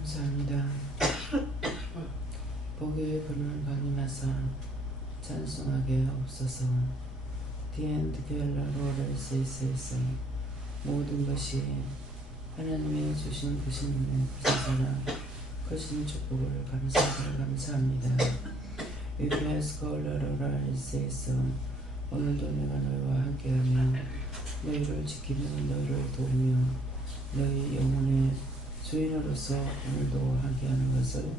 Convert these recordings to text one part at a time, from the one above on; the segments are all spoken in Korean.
감사합니다. 복의 분을 강림하사 찬송하게 없어서 디엔드 갤러로를 세이스에서 모든 것이 하나님의 주신 구신의 부자사나 크신 축복을 감사합니다. 위페스콜러로를 세이스 오늘도 내가 너희와 함께하며 너희를 지키며 너희를 도우며 너희 영혼의 주인으로서 오늘도 함께하는 것을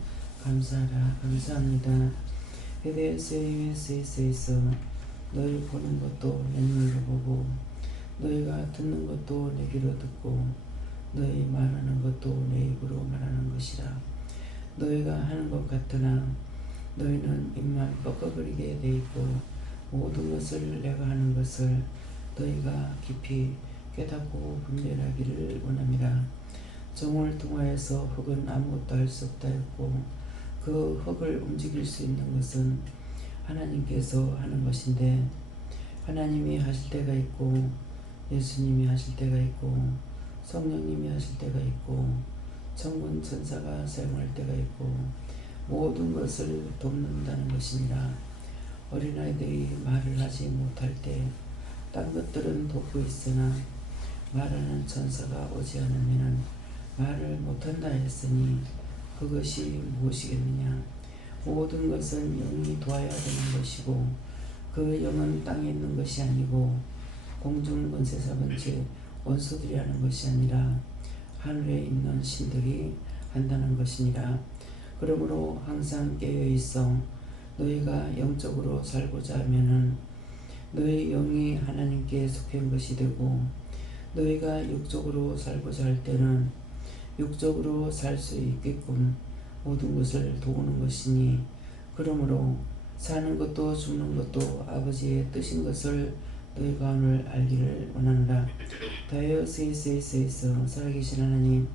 감사하라. 감사합니다. 헤데스에서 너희 보는 것도 내 눈으로 보고 너희가 듣는 것도 내 귀로 듣고 너희 말하는 것도 내 입으로 말하는 것이라. 너희가 하는 것 같으나 너희는 입만 뻐거리게 돼 있고 모든 것을 내가 하는 것을 너희가 깊이 깨닫고 분별하기를 원함이라. 종을 통하여서 흙은 아무것도 할 수 없다 했고 그 흙을 움직일 수 있는 것은 하나님께서 하는 것인데 하나님이 하실 때가 있고 예수님이 하실 때가 있고 성령님이 하실 때가 있고 천군 천사가 사용할 때가 있고 모든 것을 돕는다는 것이니라. 어린아이들이 말을 하지 못할 때 딴 것들은 돕고 있으나 말하는 천사가 오지 않으면 말을 못한다 했으니 그것이 무엇이겠느냐. 모든 것은 영이 도와야 되는 것이고 그 영은 땅에 있는 것이 아니고 공중 권세자 번째 원수들이 하는 것이 아니라 하늘에 있는 신들이 한다는 것이니라. 그러므로 항상 깨어 있어 너희가 영적으로 살고자 하면은 너희 영이 하나님께 속한 것이 되고 너희가 육적으로 살고자 할 때는 육적으로 살 수 있게끔 모든 것을 도우는 것이니 그러므로 사는 것도 죽는 것도 아버지의 뜻인 것을 너희가 오늘 알기를 원하노라. 다이어스에서 살아계신 하나님,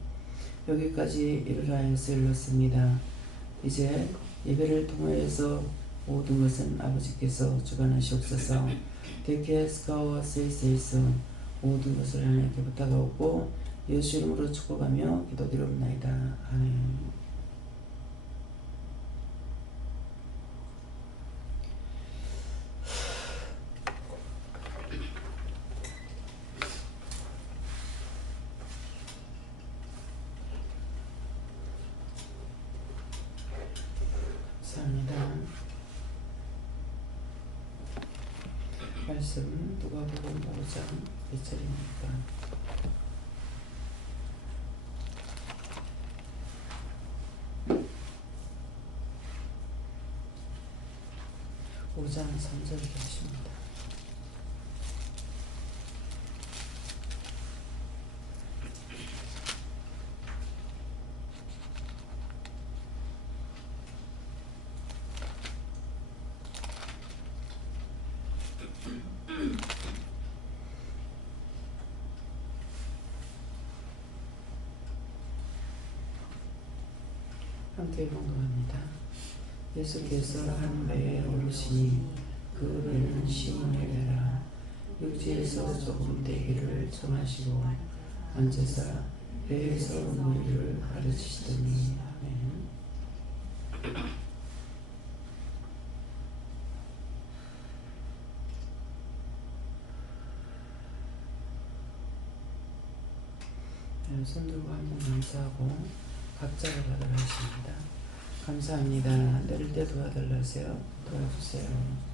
여기까지 이르라하여서 일렀습니다. 이제 예배를 통하여서 모든 것은 아버지께서 주관하시옵소서. 데케스카와 세이스에서 모든 것을 하나님께 부탁하고 예수 이름으로 축복하며 기도드리옵나이다. 아멘. 감사합니다. 말씀 누가복음 5장 몇 절입니까? 5장 3절 보십니다. 함께 공동합니다. 예수께서 한 배에 오르시니 그 배는 시몬의 배라. 육지에서 조금 떼기를 청하시고 앉아서 배에서 너희를 가르치시더니. 아멘. 손들고 한번 감사하고 각자가 받으라 하십니다. 감사합니다. 내릴 때 도와달라세요. 도와주세요.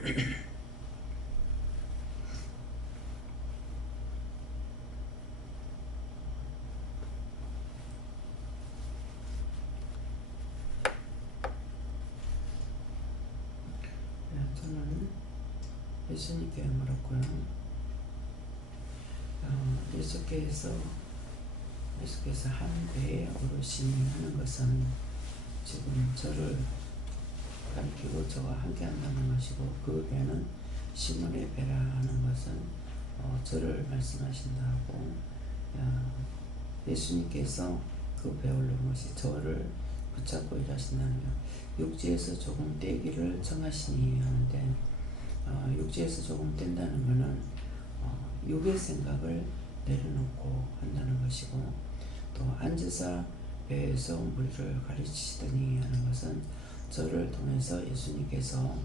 저는 예수님께 물었고요. 예수께서 한 배에 오르시니 하는 것은 지금 저를 가리키고 저와 함께 한다는 것이고, 그 배는 시몬의 배라 하는 것은 저를 말씀하신다 하고, 예수님께서 그 배에 오르는 것이 저를 붙잡고 일하신다는 것. 육지에서 조금 떼기를 정하시니 하는데, 육지에서 조금 뗀다는 것은 육의 생각을 내려놓고 한다는 것이고, 또 앉으사 배에서 무리를 가르치시더니 하는 것은 저를 통해서 예수님께서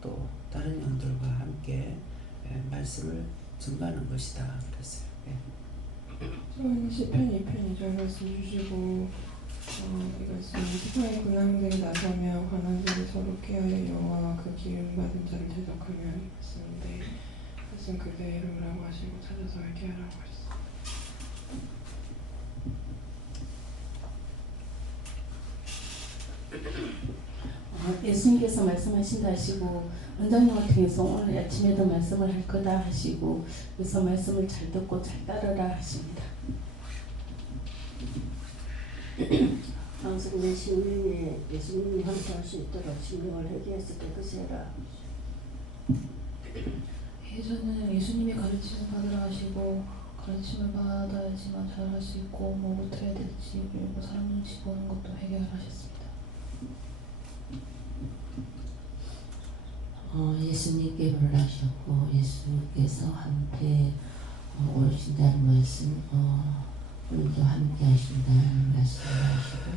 또 다른 영들과 함께 말씀을 전가하는 것이다 그랬어요. 저희는 시편 2편 2절 말씀 주시고, 이것은 세상의 군왕들이 나서며 관원들이 서로 깨어여 여호와와 그 기름 받은 자를 대적하며 하는 말씀인데, 이것은 그대로라고 하시고 찾아서 회개하라고 하셨습니다. 예수님께서 말씀하신다 하시고, 원장님을 통해서 오늘 아침에도 말씀을 할 거다 하시고, 그래서 말씀을 잘 듣고 잘 따르라 하십니다. 항상 내 심령에 예수님이 함께할 수 있도록 심령을 회개해서 깨끗이 해라. 예전에는 예수님의 가르침을 받으라 하시고, 가르침을 받아야지만 잘할 수 있고, 뭐부터 해야 될지, 그리고 사람 눈치 보는 것도 회개하라 하셨습니다. 예수님께 부르셨고, 예수께서 함께 오신다는 말씀, 오늘도 함께 하신다는 말씀을 하시고,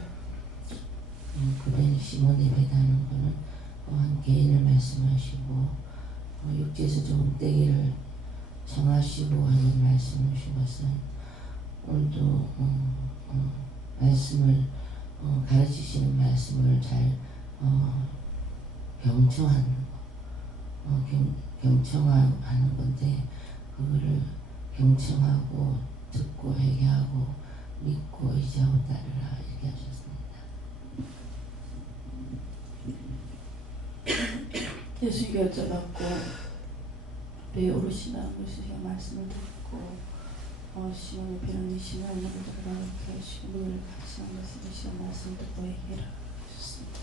그된 시몬의 배다는 것은 한 개인을 말씀하시고, 육지에서 조금 떼기를 정하시고 하는 말씀을 주신 것은, 오늘도 말씀을 가르치시는 말씀을 잘 경청하는 거, 경청하는 건데, 그거를 경청하고 듣고 회개하고 믿고 의지하고 따르라 이렇게 하셨습니다. 예수님께 여쭤봤고, 배에 오르시다는 것이 제가 말씀을 듣고, 시몬의 배는 시몬의 물을 들어라 이렇게 하시고, 물을 같이 한 것을 이 시간 말씀을 듣고 회개하라 하셨습니다.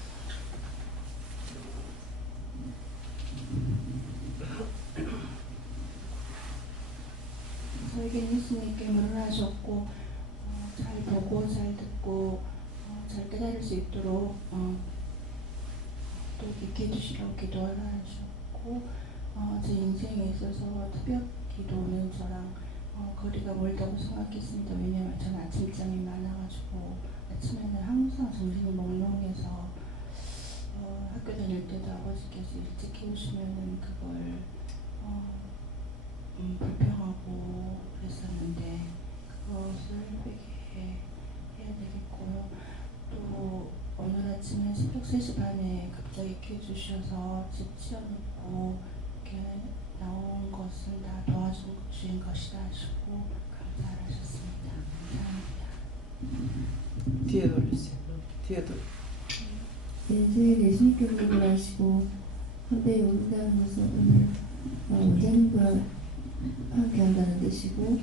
저에게 예수님께 물을 하셨고, 잘 보고 잘 듣고 잘 깨달을 수 있도록 또 있게 해주시라고 기도하라 하셨고, 제 인생에 있어서 새벽 기도는 저랑 거리가 멀다고 생각했습니다. 왜냐하면 저는 아침잠이 많아가지고 아침에는 항상 정신이 몽롱해서 학교 다닐 때도 아버지께서 일찍 깨우시면은 그걸 불평하고 그랬었는데, 그것을 회개해야 되겠고요. 또 오늘 아침에 새벽 3시 반에 갑자기 깨워주셔서 집 치워놓고 이렇게 나온 것을 다 도와주신 것이다 하시고 감사하셨습니다. 감사합니다. 뒤에 돌리세요. 뒤에 돌. 예수님 예수님께 물을 하시고 한배에 오른다는 것은 오늘 원장님과 함께 한다는 뜻이고,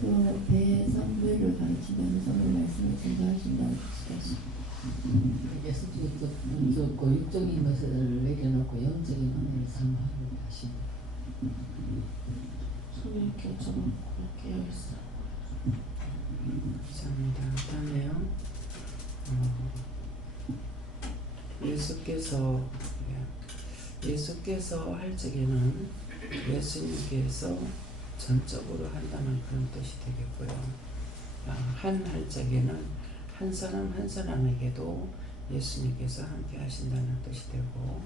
또 배의 성부를 가르친다면서 오늘 말씀을 전가하신다는 뜻이다. 예수님이 그 육적인 것을 내려놓고 영적인 은혜를 사모하고 하십니다. 손님께 여쭤보고 깨어있어. 감사합니다. 다음에요. 예수께서 할 적에는 예수님께서 전적으로 한다는 그런 뜻이 되겠고요. 할 적에는 한 사람 한 사람에게도 예수님께서 함께 하신다는 뜻이 되고,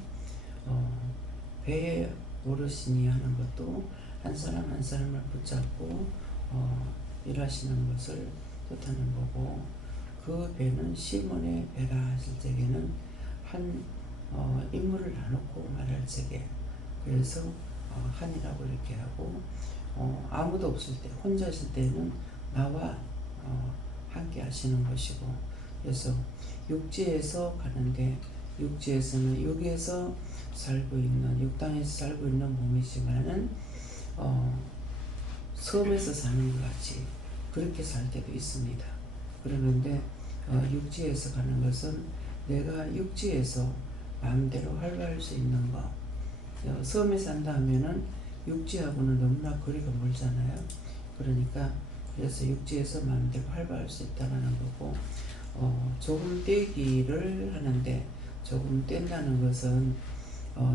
배에 오르시니 하는 것도 한 사람 한 사람을 붙잡고 일하시는 것을 뜻하는 거고, 그 배는 시몬의 배라 하실 적에는 한 인물을 나누고 말할 적에 그래서 한이라고 이렇게 하고 아무도 없을 때 혼자 있을 때는 나와 함께 하시는 것이고 그래서 육지에서 가는데 육지에서는 육에서 살고 있는 육당에서 살고 있는 몸이지만은 섬에서 사는 것 같이 그렇게 살 때도 있습니다. 그러는데 육지에서 가는 것은 내가 육지에서 마음대로 활발할 수 있는 것. 섬에 산다 하면은 육지하고는 너무나 거리가 멀잖아요. 그러니까 그래서 육지에서 마음대로 활발할 수 있다는 거고 조금 떼기를 하는데 조금 뗀다는 것은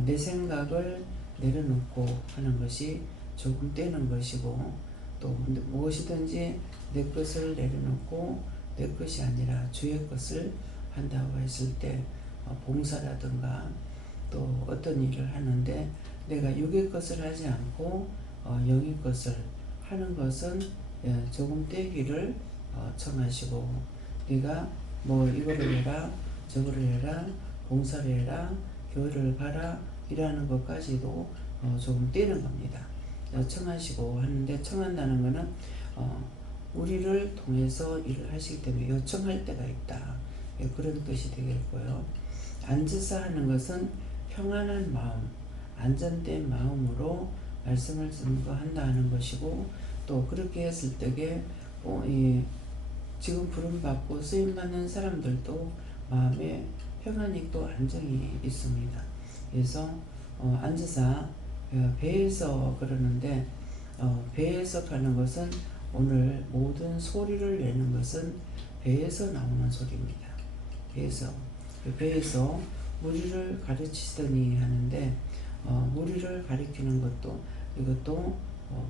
내 생각을 내려놓고 하는 것이 조금 떼는 것이고 또 무엇이든지 내 것을 내려놓고 내 것이 아니라 주의 것을 한다고 했을 때 봉사라든가 또 어떤 일을 하는데 내가 육의 것을 하지 않고 영의 것을 하는 것은 조금 떼기를 청하시고 네가 뭐 이거를 해라 저거를 해라 봉사를 해라 교회를 가라 이라는 것까지도 조금 떼는 겁니다. 청하시고 하는데 청한다는 것은 우리를 통해서 일을 하시기 때문에 요청할 때가 있다. 그런 뜻이 되겠고요. 앉으사 하는 것은 평안한 마음, 안전된 마음으로 말씀을 증거한다 하는 것이고 또 그렇게 했을 때에 지금 부름받고 쓰임받는 사람들도 마음에 평안이 또 안정이 있습니다. 그래서 앉으사 배에서 그러는데 배에서 가는 것은 오늘 모든 소리를 내는 것은 배에서 나오는 소리입니다. 배에서 무리를 가르치시더니 하는데 무리를 가리키는 것도 이것도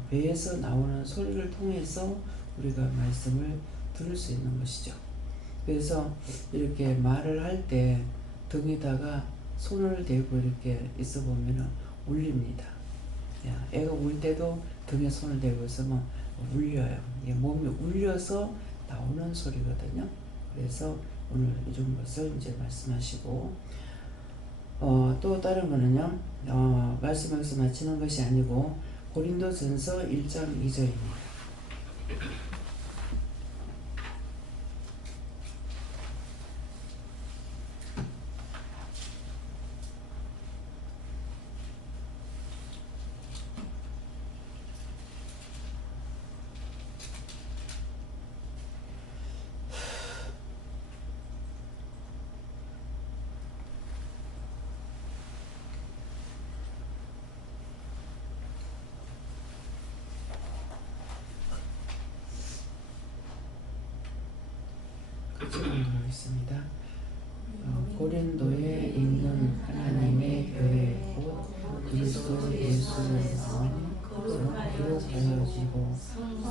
배에서 나오는 소리를 통해서 우리가 말씀을 들을 수 있는 것이죠. 그래서 이렇게 말을 할 때 등에다가 손을 대고 이렇게 있어 보면 울립니다. 애가 울 때도 등에 손을 대고 있으면 울려요. 몸이 울려서 나오는 소리거든요. 그래서 오늘 이런 것을 이제 말씀하시고 또 다른 거는요. 말씀에서 마치는 것이 아니고 고린도전서 1장 2절입니다. 있습니다. 고린도에 있는 하나님의 교회 곧 그리스도 예수를 기록하여지고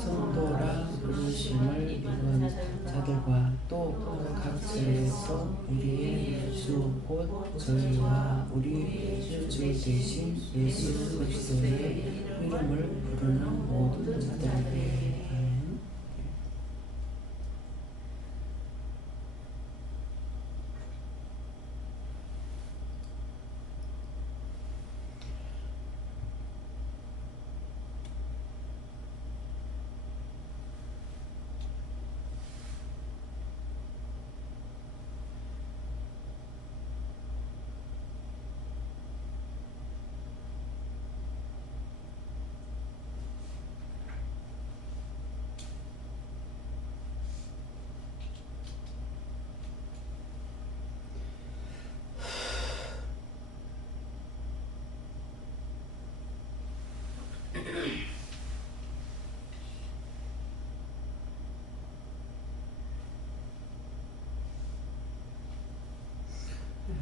성도라 부르심을 입은 자들과 또 각처에서 우리의 주 곧 저희와 우리 주 대신 예수 그리스도의 이름을 부르는 모든 자들에게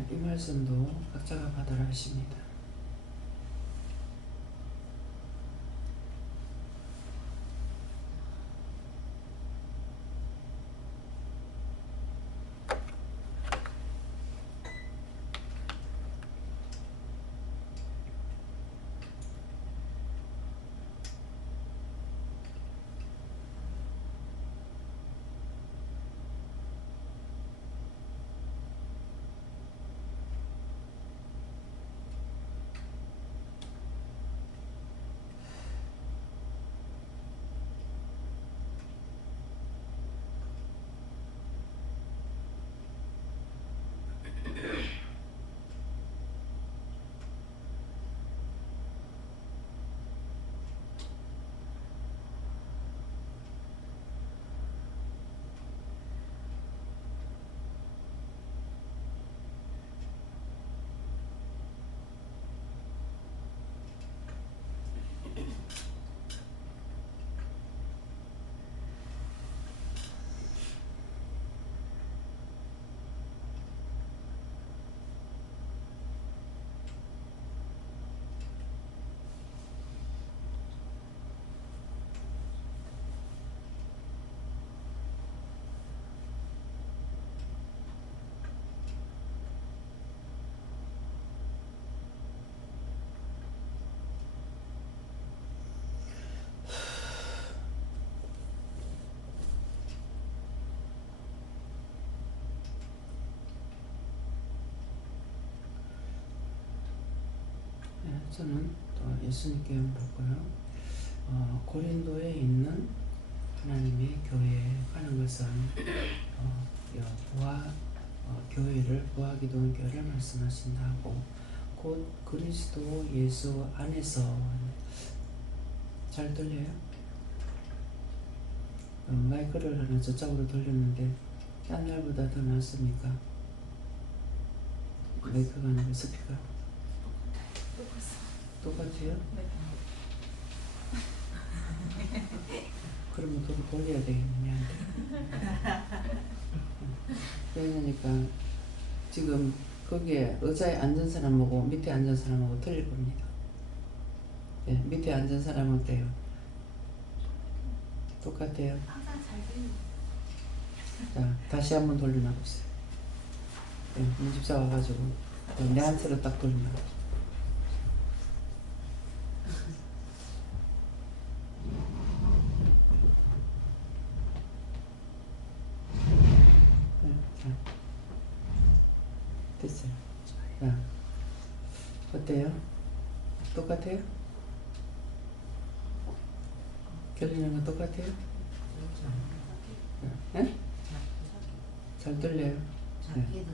이 말씀도 각자가 받으라 하십니다. 저는 또 예수님께 받고요. 고린도에 있는 하나님의 교회에 가는 것은 교회를 부하기도원 교회를 말씀하신다고 곧 그리스도 예수 안에서 잘 들려요? 마이크를 하나 저쪽으로 돌렸는데 딴 날보다 더 낫습니까? 마이크가 아니고 스피커 똑같아요? 그러면 돌려야 되겠네. 그러니까 지금 거기에 의자에 앉은 사람하고 밑에 앉은 사람하고 틀릴 겁니다. 네, 밑에 앉은 사람은 어때요? 똑같아요? 항상 잘 들려요. 자, 다시 한번 돌려놔보세요. 네, 문집사 와가지고 내한테로 딱 돌려놔. 됐어요. 자, 어때요? 똑같아요? 들리는 건 똑같아요? 네? 잘 들려요? 네.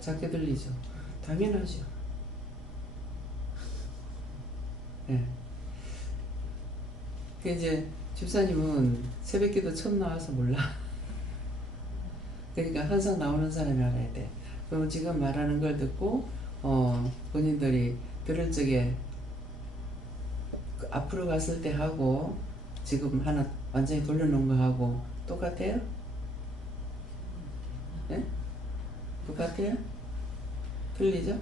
작게 들리죠? 당연하죠. 네. 이제 집사님은 새벽기도 처음 나와서 몰라. 그러니까 항상 나오는 사람이 알아야 돼. 그럼 지금 말하는 걸 듣고 본인들이 들을 적에 앞으로 갔을 때 하고 지금 하나 완전히 돌려놓은 거 하고 똑같아요? 네? 똑같아요? 틀리죠?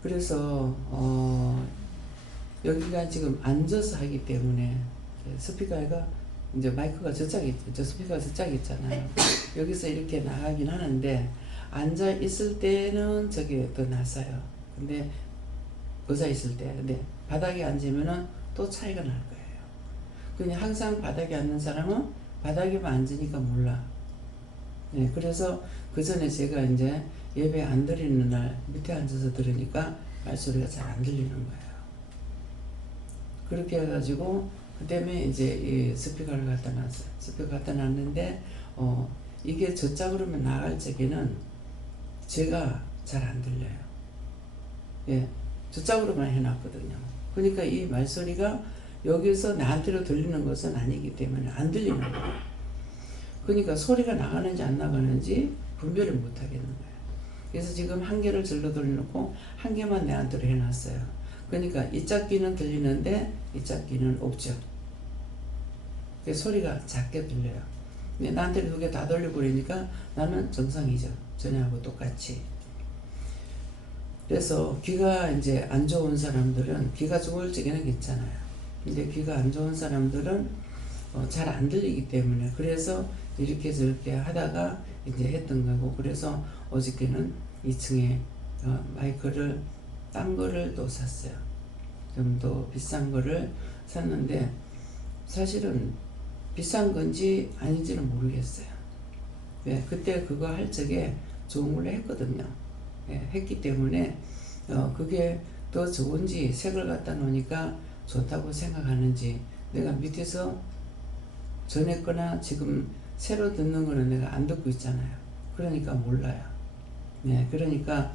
그래서 여기가 지금 앉아서 하기 때문에 스피커가 이제 마이크가 저짝에 있죠. 저 스피커가 저짝에 있잖아요. 여기서 이렇게 나가긴 하는데 앉아 있을 때는 저게 더 낫어요. 근데 의자 있을 때, 근데 바닥에 앉으면은 또 차이가 날 거예요. 그냥 항상 바닥에 앉는 사람은 바닥에만 앉으니까 몰라. 네, 그래서 그 전에 제가 이제 예배 안 드리는 날 밑에 앉아서 들으니까 말소리가 잘 안 들리는 거예요. 그렇게 해가지고 그 때문에 이제 이 스피커를 갖다 놨어요. 스피커 갖다 놨는데 이게 저쪽으로만 나갈 적에는 제가 잘 안 들려요. 예, 저쪽으로만 해놨거든요. 그러니까 이 말소리가 여기서 나한테로 들리는 것은 아니기 때문에 안 들리는 거예요. 그러니까 소리가 나가는지 안 나가는지 분별을 못 하겠는 거예요. 그래서 지금 한 개를 절로 돌려놓고 한 개만 내한테로 해놨어요. 그러니까 이 짝귀는 들리는데 이 짝귀는 없죠. 소리가 작게 들려요. 근데 나한테 두 개 다 돌려버리니까 나는 정상이죠. 전에하고 똑같이. 그래서 귀가 이제 안 좋은 사람들은 귀가 좋을 적에는 괜찮아요. 근데 귀가 안 좋은 사람들은 잘 안 들리기 때문에 그래서 이렇게 저렇게 하다가 이제 했던 거고 그래서 어저께는 2층에 마이크를 딴 거를 또 샀어요. 좀 더 비싼 거를 샀는데 사실은 비싼 건지 아닌지는 모르겠어요. 예, 그때 그거 할 적에 좋은 걸로 했거든요. 예, 했기 때문에 그게 더 좋은지 색을 갖다 놓으니까 좋다고 생각하는지 내가 밑에서 전에 거나 지금 새로 듣는 거는 내가 안 듣고 있잖아요. 그러니까 몰라요. 네, 그러니까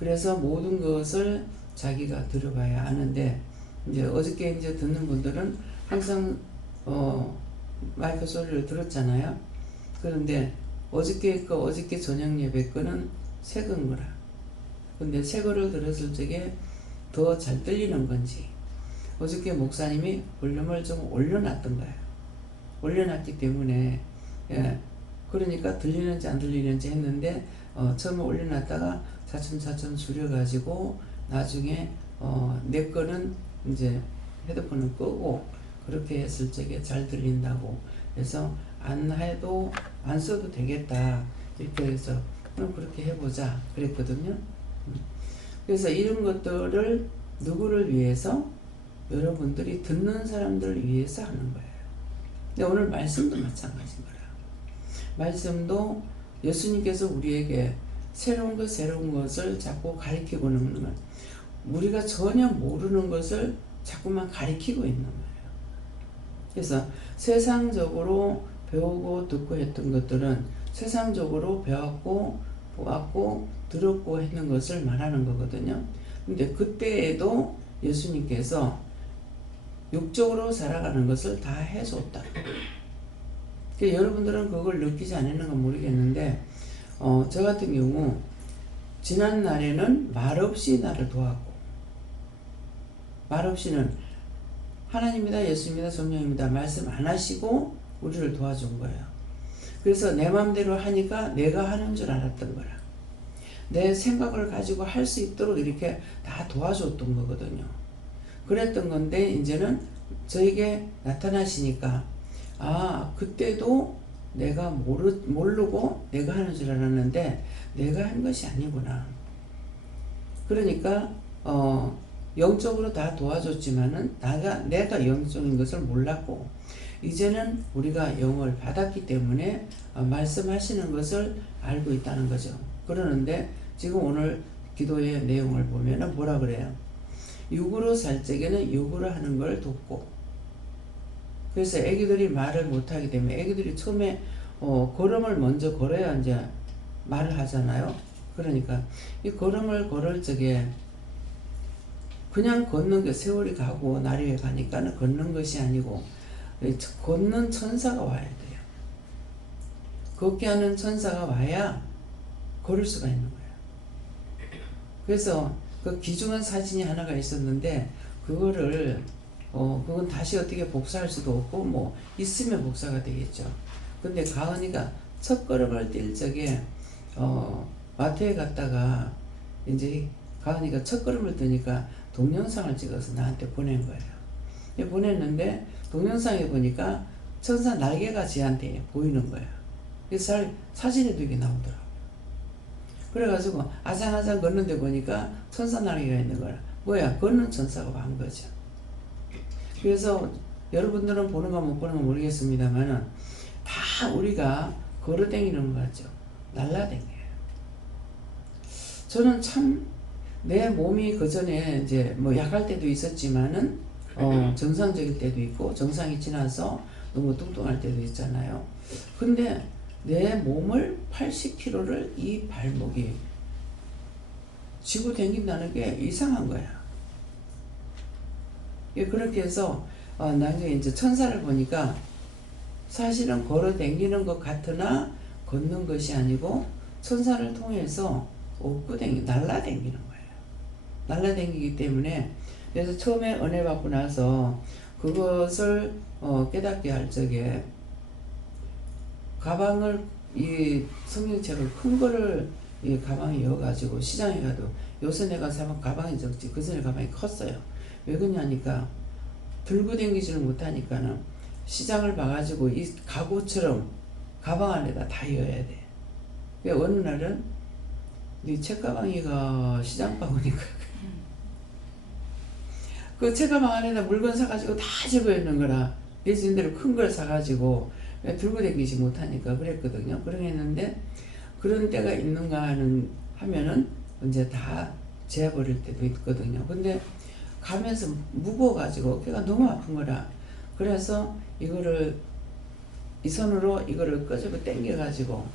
그래서 모든 것을 자기가 들어봐야 아는데 이제 어저께 이제 듣는 분들은 항상 마이크 소리를 들었잖아요. 그런데 어저께 저녁 예배 거는 새건 거라. 근데 새 거를 들었을 적에 더 잘 들리는 건지 어저께 목사님이 볼륨을 좀 올려놨던 거예요. 올려놨기 때문에 예, 그러니까 들리는지 안 들리는지 했는데 처음에 올려놨다가 차츰차츰 줄여가지고 나중에 내 거는 이제 헤드폰을 끄고 그렇게 했을 적에 잘 들린다고 해서 안 해도 안 써도 되겠다 이렇게 해서 그럼 그렇게 해보자 그랬거든요. 그래서 이런 것들을 누구를 위해서? 여러분들이 듣는 사람들을 위해서 하는 거예요. 근데 오늘 말씀도 마찬가지인 거라. 말씀도 예수님께서 우리에게 새로운 것을 자꾸 가리키고 있는 거예요. 우리가 전혀 모르는 것을 자꾸만 가리키고 있는 거예요. 그래서 세상적으로 배우고 듣고 했던 것들은 세상적으로 배웠고 보았고 들었고 했는 것을 말하는 거거든요. 근데 그때에도 예수님께서 육적으로 살아가는 것을 다 해줬다. 그러니까 여러분들은 그걸 느끼지 않았는가 모르겠는데 저 같은 경우 지난 날에는 말없이 나를 도왔고, 말없이는 하나님이다 예수님이다 성령입니다 말씀 안 하시고 우리를 도와준 거예요. 그래서 내 마음대로 하니까 내가 하는 줄 알았던 거라. 내 생각을 가지고 할 수 있도록 이렇게 다 도와줬던 거거든요. 그랬던 건데 이제는 저에게 나타나시니까 그때도 내가 모르고 내가 하는 줄 알았는데 내가 한 것이 아니구나. 그러니까 영적으로 다 도와줬지만은 내가 영적인 것을 몰랐고, 이제는 우리가 영을 받았기 때문에 말씀하시는 것을 알고 있다는 거죠. 그러는데 지금 오늘 기도의 내용을 보면은 뭐라 그래요? 육으로 살 적에는 육으로 하는 걸 돕고. 그래서 애기들이 말을 못하기 때문에 애기들이 처음에 걸음을 먼저 걸어야 이제 말을 하잖아요. 그러니까 이 걸음을 걸을 적에 그냥 걷는 게 세월이 가고 날이 가니까는 걷는 것이 아니고 걷는 천사가 와야 돼요. 걷게 하는 천사가 와야 걸을 수가 있는 거예요. 그래서 그 귀중한 사진이 하나가 있었는데 그거를 그건 다시 어떻게 복사할 수도 없고 뭐 있으면 복사가 되겠죠. 근데 가은이가 첫 걸음을 뛸 적에 마트에 갔다가 이제 가은이가 첫 걸음을 뜨니까 동영상을 찍어서 나한테 보낸 거예요. 보냈는데 동영상에 보니까 천사 날개가 지한테 보이는 거예요. 그래서 사진에도 이게 나오더라고요. 그래가지고 아장아장 걷는데 보니까 천사 날개가 있는 거야. 뭐야? 걷는 천사가 온 거죠. 그래서 여러분들은 보는가 못 보는가 모르겠습니다만은 다 우리가 걸어다니는 거 같죠. 날라다녀요. 저는 참 내 몸이 그 전에 이제 뭐 약할 때도 있었지만은 정상적일 때도 있고 정상이 지나서 너무 뚱뚱할 때도 있잖아요. 근데 내 몸을 80kg를 이 발목이 쥐고 다닌다는 게 이상한 거야. 그렇게 해서 나중에 이제 천사를 보니까 사실은 걸어 다니는 것 같으나 걷는 것이 아니고 천사를 통해서 날라다니는 거예요. 날라다니기 때문에 그래서 처음에 은혜 받고 나서 그것을 깨닫게 할 적에 가방을 이 성경책을 큰 거를 이 가방에 넣어가지고 시장에 가도 요새 내가 사면 가방이 적지 그 전에 가방이 컸어요. 왜 그러냐니까 들고 다니지를 못하니까는 시장을 봐가지고 이 가구처럼 가방 안에다 다 넣어야 돼. 어느 날은 네 책가방이가 시장 가구니까 그 책가방 안에다 물건 사가지고 다 집어넣는 거라 내 주인대로 큰 걸 사가지고 들고 다니지 못하니까 그랬거든요. 그랬는데 그런 때가 있는가 하면은 이제 다 재버릴 때도 있거든요. 근데 가면서 무거워가지고 어깨가 너무 아픈 거라 그래서 이 손으로 이거를 끄집어 당겨가지고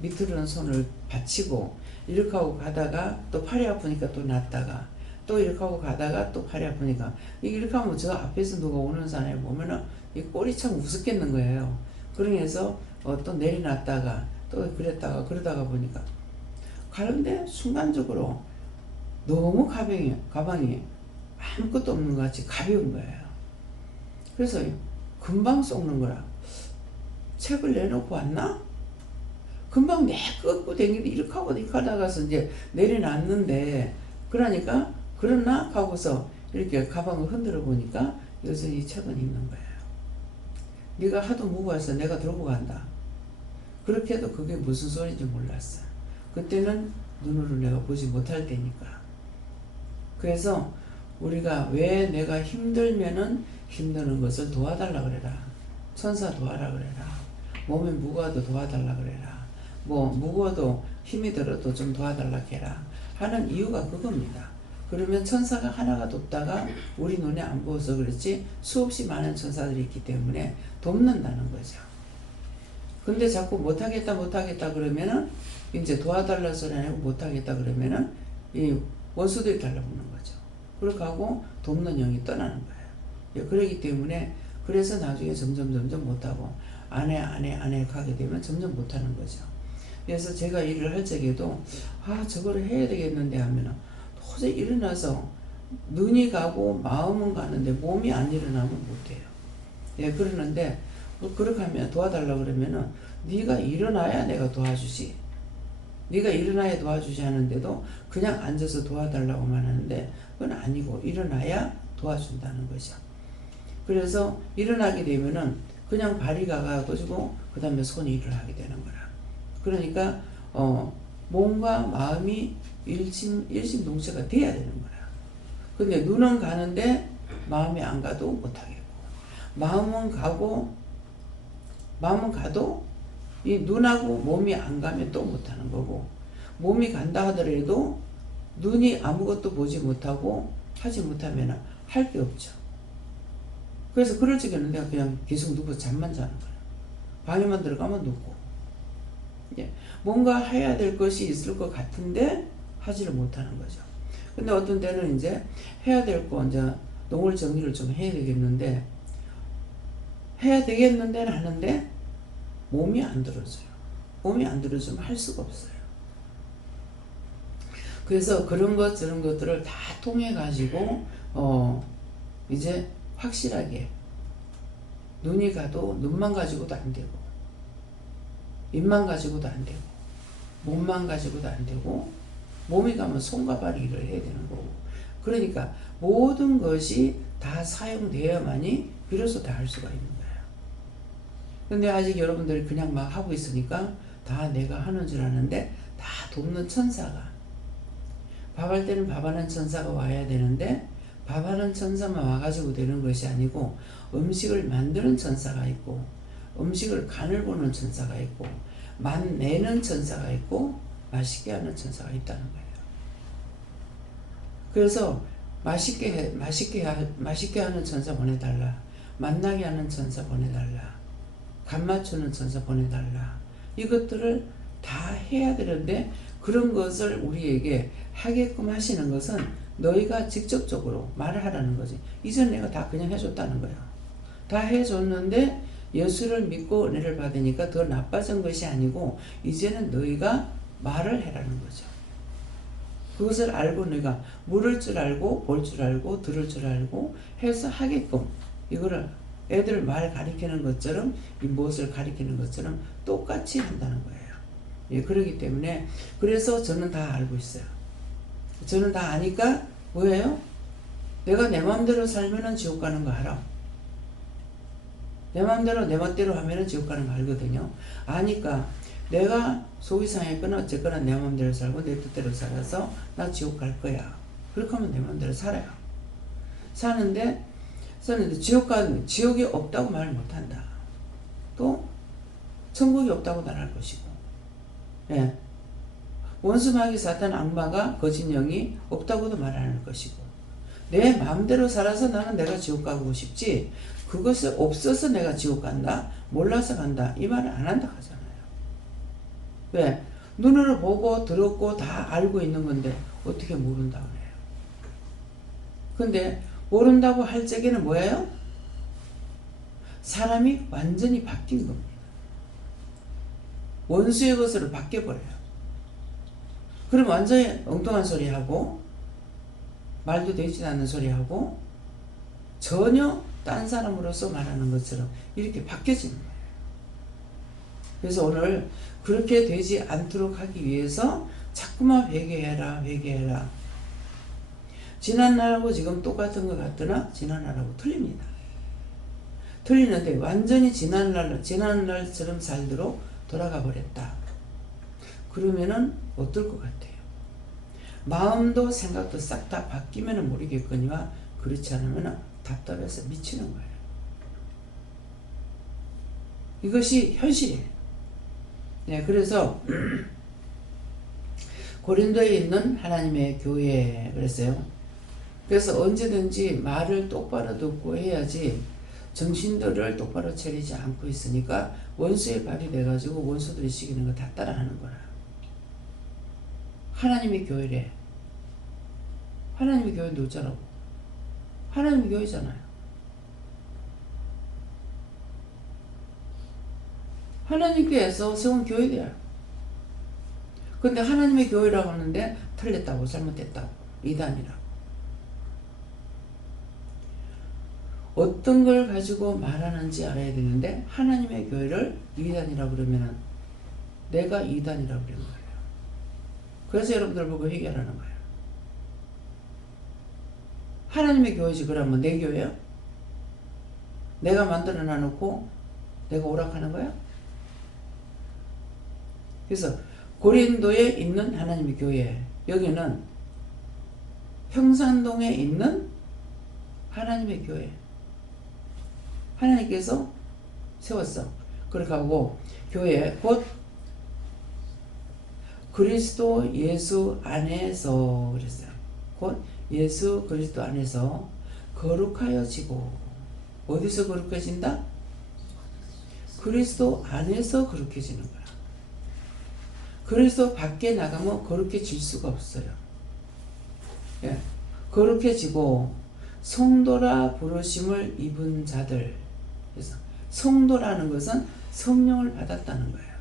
밑으로는 손을 받치고 이렇게 하고 가다가 또 팔이 아프니까 또 놨다가 또 이렇게 하고 가다가 또 팔이 아프니까 이렇게 하면 저 앞에서 누가 오는 사람이 보면은 이 꼴이 참 우습겠는 거예요. 그러면서 또 내려놨다가 또 그러다가 보니까 가는데 순간적으로 너무 가방이 아무것도 없는 것 같이 가벼운 거예요. 그래서 금방 썩는 거라. 책을 내놓고 왔나? 금방 끄고 다니는데 이렇게 하고 이렇게 하다가서 이제 내려놨는데 그러니까 그러나 하고서 이렇게 가방을 흔들어 보니까 여전히 책은 있는 거예요. 네가 하도 무거워서 내가 들고 간다. 그렇게 해도 그게 무슨 소리인지 몰랐어. 그때는 눈으로 내가 보지 못할 때니까. 그래서 우리가 왜 내가 힘들면은 힘드는 것을 도와달라 그래라. 천사 도와라 그래라. 몸이 무거워도 도와달라 그래라. 뭐 무거워도 힘이 들어도 좀 도와달라 해라 하는 이유가 그겁니다. 그러면 천사가 하나가 돕다가 우리 눈에 안 보여서 그렇지 수없이 많은 천사들이 있기 때문에 돕는다는 거죠. 근데 자꾸 못하겠다 그러면은 이제 도와달라 소리 아니고 못하겠다 그러면은 이 원수들이 달라붙는 거죠. 그렇게 하고 돕는 영이 떠나는 거예요. 예, 그러기 때문에 그래서 나중에 점점 못하고 안에 가게 되면 점점 못하는 거죠. 그래서 제가 일을 할 적에도 저거를 해야 되겠는데 하면은 도저히 일어나서 눈이 가고 마음은 가는데 몸이 안 일어나면 못해요. 예, 그러는데 그렇게 하면 도와달라고 그러면은 네가 일어나야 내가 도와주지. 네가 일어나야 도와주지 하는데도 그냥 앉아서 도와달라고만 하는데 그건 아니고 일어나야 도와준다는 거죠. 그래서 일어나게 되면은 그냥 발이 가가지고 그 다음에 손이 일을 하게 되는 거라. 그러니까 몸과 마음이 일심동체가 돼야 되는 거야. 근데 눈은 가는데 마음이 안 가도 못하겠고, 마음은 가도 이 눈하고 몸이 안 가면 또 못하는 거고, 몸이 간다 하더라도 눈이 아무것도 보지 못하고 하지 못하면 할 게 없죠. 그래서 그럴 적에는 내가 그냥 계속 누워서 잠만 자는 거야. 방에만 들어가면 눕고. 예. 뭔가 해야 될 것이 있을 것 같은데 하지를 못하는 거죠. 근데 어떤 때는 이제 해야 될 거 이제 농을 정리를 좀 해야 되겠는데 하는데 몸이 안 들어져요. 몸이 안 들어주면 할 수가 없어요. 그래서 그런 것 저런 것들을 다 통해 가지고 이제 확실하게 눈이 가도 눈만 가지고도 안 되고, 입만 가지고도 안 되고, 몸만 가지고도 안 되고, 몸이 가면 손과 발이 일을 해야 되는 거고. 그러니까 모든 것이 다 사용되어야만이 비로소 다 할 수가 있는 거예요. 근데 아직 여러분들이 그냥 막 하고 있으니까 다 내가 하는 줄 아는데 다 돕는 천사가, 밥할 때는 밥하는 천사가 와야 되는데 밥하는 천사만 와가지고 되는 것이 아니고 음식을 만드는 천사가 있고, 음식을 간을 보는 천사가 있고, 맛내는 천사가 있고, 맛있게 하는 천사가 있다는 거예요. 그래서 맛있게 하는 천사 보내달라, 맛나게 하는 천사 보내달라, 간 맞추는 천사 보내달라, 이것들을 다 해야 되는데 그런 것을 우리에게 하게끔 하시는 것은 너희가 직접적으로 말을 하라는 거지. 이전 내가 다 그냥 해줬다는 거야. 다 해줬는데 예수를 믿고 은혜를 받으니까 더 나빠진 것이 아니고 이제는 너희가 말을 해라는 거죠. 그것을 알고 너희가 물을 줄 알고 볼 줄 알고 들을 줄 알고 해서 하게끔, 이거를 애들 말 가리키는 것처럼 이 무엇을 가리키는 것처럼 똑같이 한다는 거예요. 예, 그렇기 때문에 그래서 저는 다 알고 있어요. 저는 다 아니까 뭐예요? 내가 내 마음대로 살면은 지옥 가는 거 알아. 내 마음대로 내 멋대로 하면은 지옥 가는 거 알거든요. 아니까 내가 속이 상했거나 어쨌거나 내 마음대로 살고 내 뜻대로 살아서 나 지옥 갈 거야. 그렇게 하면 내 마음대로 살아요. 사는데 지옥이 없다고 말 못한다. 또 천국이 없다고 말할 것이고, 예. 원수 마귀 사탄 악마가 거짓 영이 없다고도 말하는 것이고, 내 마음대로 살아서 나는 내가 지옥 가고 싶지 그것이 없어서 내가 지옥 간다, 몰라서 간다, 이 말을 안 한다 하잖아요. 왜? 눈으로 보고 들었고 다 알고 있는 건데 어떻게 모른다고 해요? 근데 모른다고 할 적에는 뭐예요? 사람이 완전히 바뀐 겁니다. 원수의 것으로 바뀌어버려요. 그럼 완전히 엉뚱한 소리 하고 말도 되지 않는 소리 하고 전혀 딴 사람으로서 말하는 것처럼 이렇게 바뀌어지는 거예요. 그래서 오늘 그렇게 되지 않도록 하기 위해서 자꾸만 회개해라. 지난날하고 지금 똑같은 것 같으나 지난날하고 틀립니다. 틀리는데 완전히 지난날처럼 살도록 돌아가 버렸다. 그러면은 어떨 것 같아요? 마음도 생각도 싹 다 바뀌면 모르겠거니와 그렇지 않으면 답답해서 미치는 거예요. 이것이 현실이에요. 네, 그래서 고린도에 있는 하나님의 교회 그랬어요. 그래서 언제든지 말을 똑바로 듣고 해야지 정신들을 똑바로 차리지 않고 있으니까 원수의 발이 돼가지고 원수들이 시키는 거 다 따라하는 거라. 하나님의 교회래. 하나님의 교회는 어쩌라고? 하나님의 교회잖아요. 하나님께서 세운 교회야. 근데 하나님의 교회라고 하는데 틀렸다고, 잘못됐다고, 이단이라고. 어떤 걸 가지고 말하는지 알아야 되는데 하나님의 교회를 이단이라고 그러면은 내가 이단이라고 그러는 거예요. 그래서 여러분들 보고 해결하는 거예요. 하나님의 교회지 그러면 내 교회요? 내가 만들어 놔놓고 내가 오락하는 거야? 그래서 고린도에 있는 하나님의 교회, 여기는 평산동에 있는 하나님의 교회, 하나님께서 세웠어. 그렇게 하고 교회 곧 그리스도 예수 안에서 그랬어요. 곧 예수 그리스도 안에서 거룩하여지고. 어디서 거룩해진다? 그리스도 안에서 거룩해지는 거야. 그리스도 밖에 나가면 거룩해질 수가 없어요. 예. 거룩해지고 성도라 부르심을 입은 자들. 그래서 성도라는 것은 성령을 받았다는 거예요.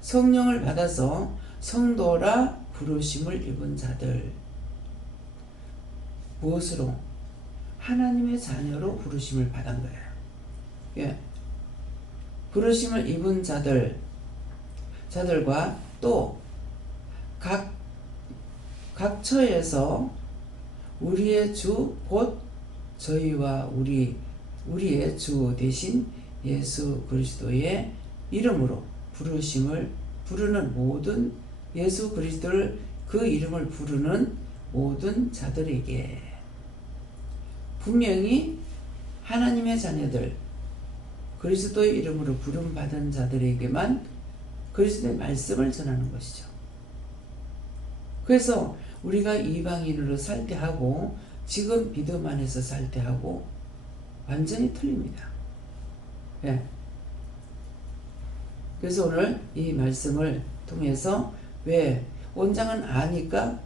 성령을 받아서 성도라 부르심을 입은 자들. 무엇으로? 하나님의 자녀로 부르심을 받은 거예요. 예. 부르심을 입은 자들과 또 각 처에서 우리의 주 곧 저희와 우리의 주 대신 예수 그리스도의 이름으로 부르심을 부르는 모든 예수 그리스도를 그 이름을 부르는 모든 자들에게 분명히 하나님의 자녀들 그리스도의 이름으로 부름받은 자들에게만 그리스도의 말씀을 전하는 것이죠. 그래서 우리가 이방인으로 살 때 하고 지금 믿음 안에서 살 때 하고 완전히 틀립니다. 예. 그래서 오늘 이 말씀을 통해서 왜 원장은 아니까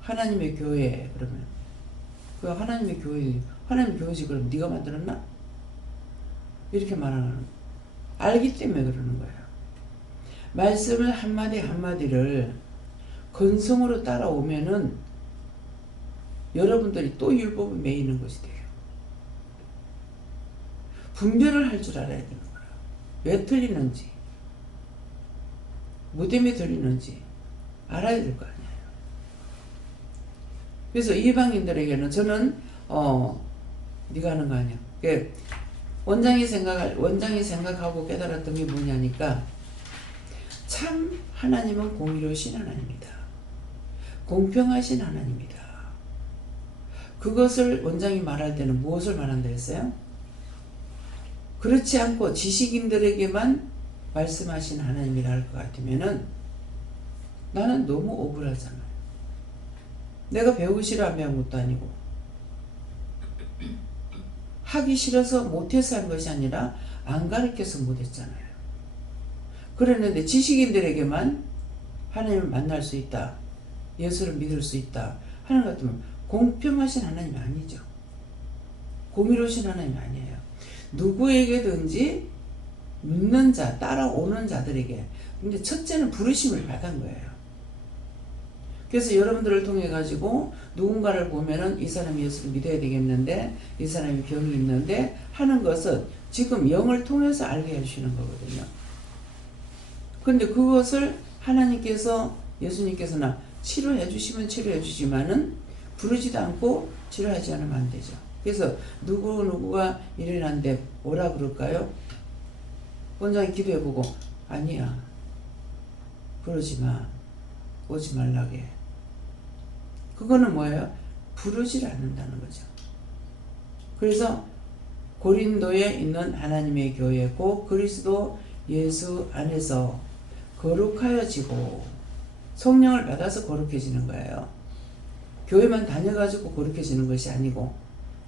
하나님의 교회 그러면 그 하나님의 교회지 그럼 네가 만들었나? 이렇게 말하는 알기 때문에 그러는 거예요. 말씀을 한마디 한마디를 건성으로 따라오면은 여러분들이 또 율법에 매이는 것이 돼요. 분별을 할 줄 알아야 되는 거야. 왜 틀리는지, 뭐 때문에 틀리는지 알아야 될 거 아니에요. 그래서 이방인들에게는 저는 네가 하는 거 아니야. 원장이 생각하고 깨달았던 게 뭐냐니까 참 하나님은 공의로우신 하나님이다. 공평하신 하나님이다. 그것을 원장이 말할 때는 무엇을 말한다 했어요? 그렇지 않고 지식인들에게만 말씀하신 하나님이라 할 것 같으면은 나는 너무 억울하잖아요. 내가 배우기 싫어 안 배운 것도 아니고 하기 싫어서 못해서 한 것이 아니라 안 가르쳐서 못했잖아요. 그랬는데 지식인들에게만 하나님을 만날 수 있다. 예수를 믿을 수 있다. 하는 것 같으면 공평하신 하나님이 아니죠. 공의로우신 하나님이 아니에요. 누구에게든지 믿는 자, 따라오는 자들에게. 근데 첫째는 부르심을 받은 거예요. 그래서 여러분들을 통해 가지고 누군가를 보면은 이 사람이 예수를 믿어야 되겠는데 이 사람이 병이 있는데 하는 것은 지금 영을 통해서 알게 해주시는 거거든요. 근데 그것을 하나님께서 예수님께서나 치료해 주시면 치료해 주지만은 부르지도 않고 치료하지 않으면 안 되죠. 그래서 누구가 일어났는데 뭐라 그럴까요? 원장이 기도해보고 아니야 그러지 마 오지 말라게. 그거는 뭐예요? 부르질 않는다는 거죠. 그래서 고린도에 있는 하나님의 교회고 그리스도 예수 안에서 거룩하여지고 성령을 받아서 거룩해지는 거예요. 교회만 다녀가지고 거룩해지는 것이 아니고,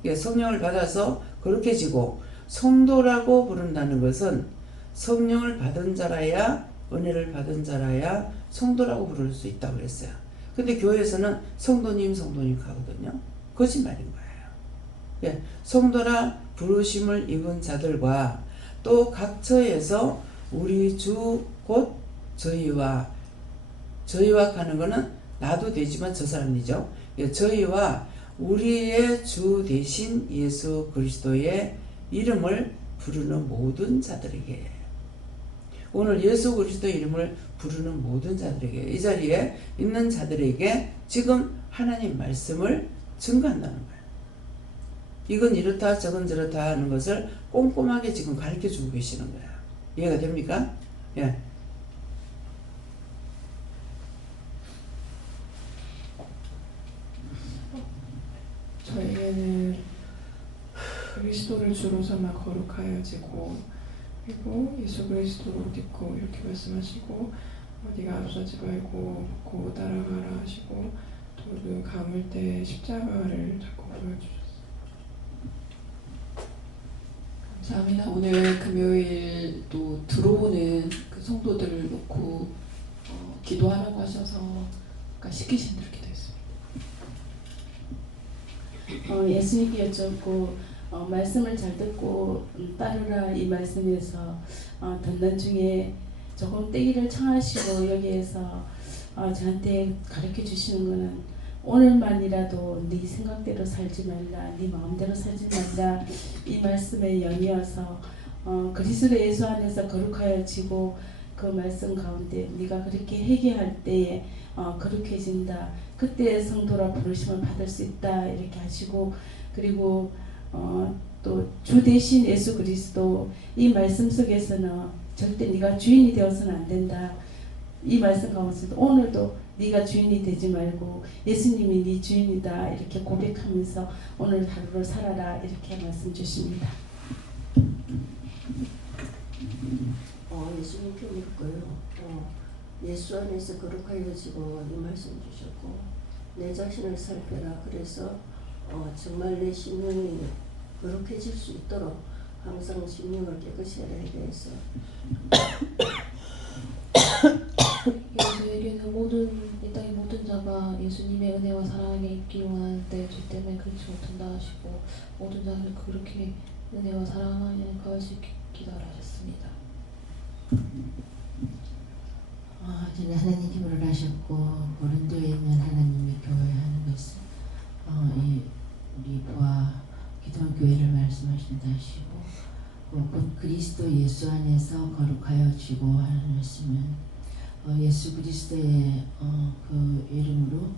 성령을 받아서 거룩해지고, 성도라고 부른다는 것은 성령을 받은 자라야, 은혜를 받은 자라야 성도라고 부를 수 있다고 그랬어요. 근데 교회에서는 성도님 하거든요. 거짓말인 거예요. 성도라 부르심을 입은 자들과 또 각 처에서 우리 주 곧 저희와 가는 거는 나도 되지만 저 사람이죠. 저희와 우리의 주 대신 예수 그리스도의 이름을 부르는 모든 자들에게, 오늘 예수 그리스도의 이름을 부르는 모든 자들에게, 이 자리에 있는 자들에게 지금 하나님 말씀을 증거한다는 거예요. 이건 이렇다 저건 저렇다 하는 것을 꼼꼼하게 지금 가르쳐 주고 계시는 거예요. 이해가 됩니까? 예. 저희에는 그리스도를 주로 삼아 거룩하여지고, 그리고 예수 그리스도를 옷 입고 이렇게 말씀하시고, 네가 앞서지 말고 걷고 따라가라 하시고, 또 눈 감을 때 십자가를 자꾸 보여주셨어요. 감사합니다. 오늘 금요일도 들어오는 그 성도들을 놓고 기도하라고 하셔서 아까 시키신 대로 기도했습니다. 예수님께 여쭙고 말씀을 잘 듣고 따르라 이 말씀에서 듣는 중에 조금 떼기를 청하시고 여기에서 저한테 가르쳐 주시는 거는 오늘만이라도 네 생각대로 살지 말라, 네 마음대로 살지 말라, 이 말씀에 연이어서 그리스도 예수 안에서 거룩하여지고 그 말씀 가운데 네가 그렇게 회개할 때에 거룩해진다, 그때 성도라 부르심을 받을 수 있다 이렇게 하시고, 그리고 또 주 대신 예수 그리스도 이 말씀 속에서는 절대 네가 주인이 되어서는 안 된다, 이 말씀 가운데서도 오늘도 네가 주인이 되지 말고 예수님이 네 주인이다 이렇게 고백하면서 오늘 하루를 살아라 이렇게 말씀 주십니다. 예수님께 묻고요. 예수 안에서 거룩하여지고 이 말씀 주셨고, 내 자신을 살펴라. 그래서 정말 내 심령이 거룩해질 수 있도록 항상 심령을 깨끗이 해야 해서 저에게는 이 땅의 모든 자가 예수님의 은혜와 사랑에 있기 원하는데 저 때문에 그렇지 못한다 하시고, 모든 자를 그렇게 은혜와 사랑하여 가을 수 있게 기도를 하셨습니다. 저는 하나님 기도를 하셨고, 고린도에 있는 하나님의 교회하는 것은 우리 부하 기도원 교회를 말씀하신다 하시고, 곧 그리스도 예수 안에서 거룩하여지고 하는 말씀은 예수 그리스도의 그 이름으로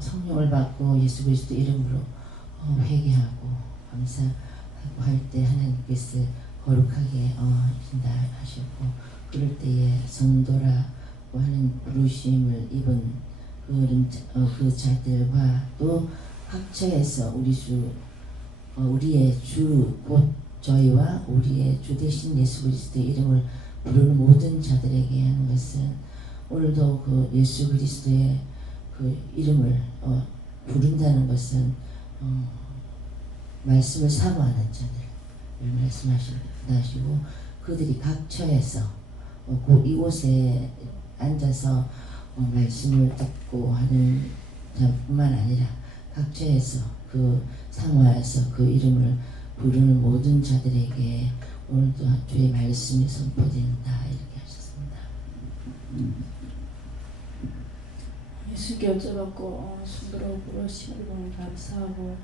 성령을 받고 예수 그리스도 이름으로 회개하고 감사하고 할 때 하나님께서 거룩하게 하신다 하셨고, 그럴 때에 성도라고 하는 부르심을 입은 그 자들과 또 각처에서 우리의 주 곧 저희와 우리의 주 대신 예수 그리스도의 이름을 부르는 모든 자들에게 하는 것은, 오늘도 그 예수 그리스도의 그 이름을 부른다는 것은 말씀을 사모하는 자들을 말씀하시고, 그들이 각처에서 이곳에 앉아서 말씀을 듣고 하는 자뿐만 아니라 각처에서 그 사모하여서 그 이름을 부르는 모든 자들에게 오늘도 주의 말씀이 선포된다 이렇게 하셨습니다. 예수께 여쭤봤고 성도로 부르심을 감사하고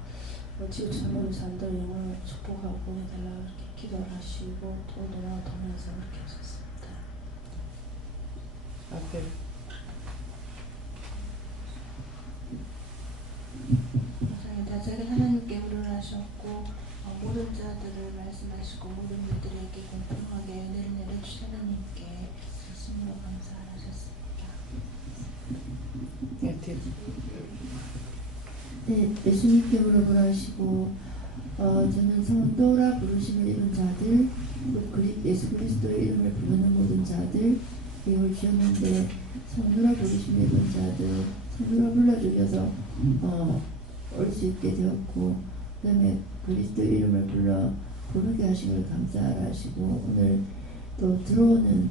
지구 전문 산도 영을 축복하고 해달라 이렇게 기도를 하시고 또 돌아오면서 그렇게 하셨습니다. 앞에 다자를 하나님께 물어하셨고 모든 자들을 말씀하시고 모든 이들에게 공평하게 은혜를 내려주신 하나님께 말씀으로 감사하셨습니다. 네, 예수님께 물어보라 하시고, 저는 성도라 부르심을 입은 자들, 또 예수 그리스도의 이름을 부르는 모든 자들 이걸 주셨는데, 성도라 부르심에 본 자들 성도라 불러주셔서 올 수 있게 되었고, 그 다음에 그리스도 이름을 불러 부르게 하신 걸 감사하라 하시고, 오늘 또 들어오는